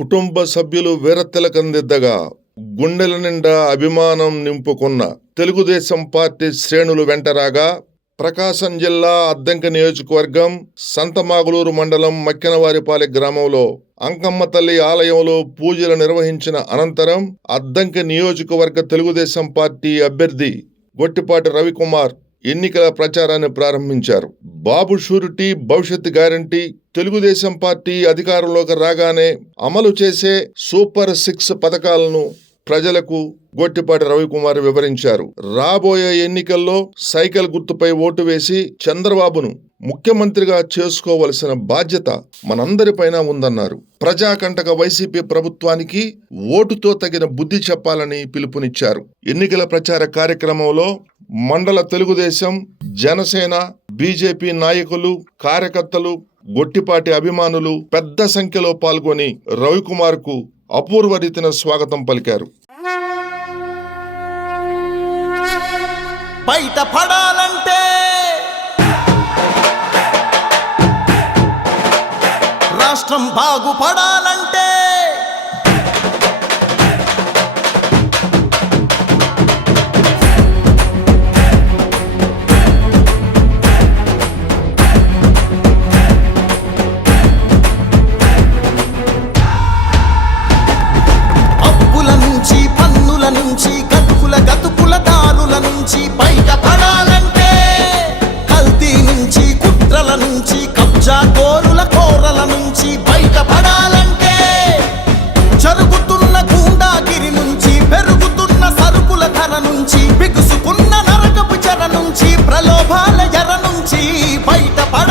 కుటుంబ సభ్యులు వీరతిలకందిద్దగా గుండెల నిండా అభిమానం నింపుకున్న తెలుగుదేశం పార్టీ శ్రేణులు వెంటరాగా ప్రకాశం జిల్లా అద్దంకి నియోజకవర్గం సంతమాగులూరు మండలం మక్కెనవారిపాలె గ్రామంలో అంకమ్మ తల్లి ఆలయంలో పూజలు నిర్వహించిన అనంతరం అద్దంకి నియోజకవర్గ తెలుగుదేశం పార్టీ అభ్యర్థి గొట్టిపాటి రవికుమార్ ఎన్నికల ప్రచారాన్ని ప్రారంభించారు. బాబు షూరిటీ భవిష్యత్ గ్యారంటీ తెలుగుదేశం పార్టీ అధికారంలోకి రాగానే అమలు చేసే సూపర్ సిక్స్ పథకాలను ప్రజలకు గొట్టిపాటి రవికుమార్ వివరించారు. రాబోయే ఎన్నికల్లో సైకిల్ గుర్తుపై ఓటు వేసి చంద్రబాబును ముఖ్యమంత్రిగా చేసుకోవలసిన బాధ్యత మనందరిపైన ఉందన్నారు. ప్రజాకంటక వైసీపీ ప్రభుత్వానికి ఓటుతో తగిన బుద్ధి చెప్పాలని పిలుపునిచ్చారు. ఎన్నికల ప్రచార కార్యక్రమంలో మండల తెలుగుదేశం జనసేన బీజేపీ నాయకులు కార్యకర్తలు గొట్టిపాటి అభిమానులు పెద్ద సంఖ్యలో పాల్గొని రవికుమార్కు అపూర్వ రీతిన స్వాగతం పలికారు. బయట పడాలంటే రాష్ట్రం బాగుపడాలంటే బయటపడ